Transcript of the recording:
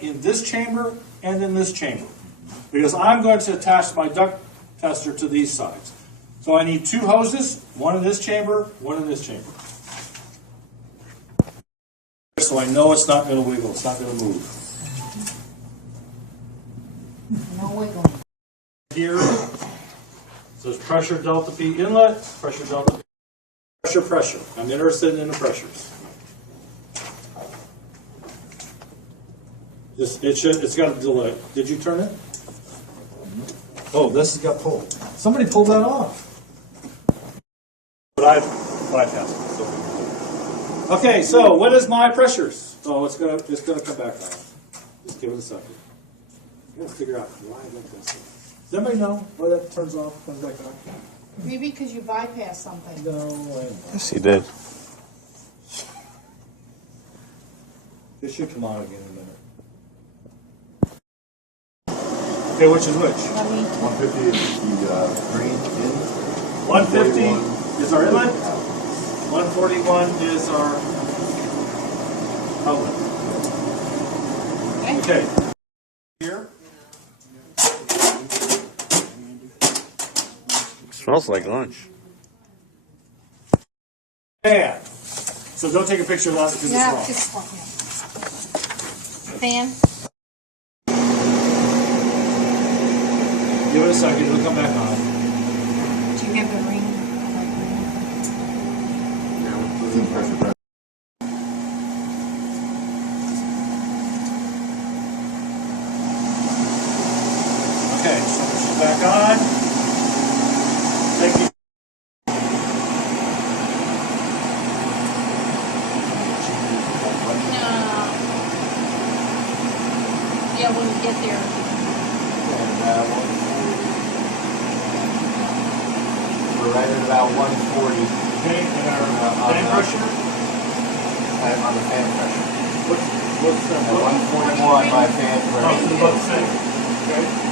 in this chamber and in this chamber, because I'm going to attach my duct tester to these sides. So I need two hoses, one in this chamber, one in this chamber. So I know it's not going to wiggle, it's not going to move. No wiggling. Here, so it's pressure delta P inlet, pressure delta P, pressure. I'm interested in the pressures. It's got a delay. Did you turn it? Oh, this has got pulled. Somebody pulled that off. But I've bypassed it. So. Okay, so what is my pressures? Oh, it's gonna come back on. Just give it a second. I gotta figure out why I like this. Does anybody know why that turns off, comes back on? Maybe because you bypassed something. No, I Yes, he did. It should come on again in a minute. Okay, which is which? 150 is the green in. 150 is our inlet. 141 is our outlet. Okay. Here. Smells like lunch. Fan. So don't take a picture of that because Yeah, it's just walk in. Fan. wrong. Give it a second, it'll come back on. Do you have the ring? Okay, so she's back on. Thank you. No. Yeah, when we get there. We're right at about 140 Okay, and our fan pressure? on the fan pressure. What's At 141 my fan Oh, so pressure. about the same. Okay.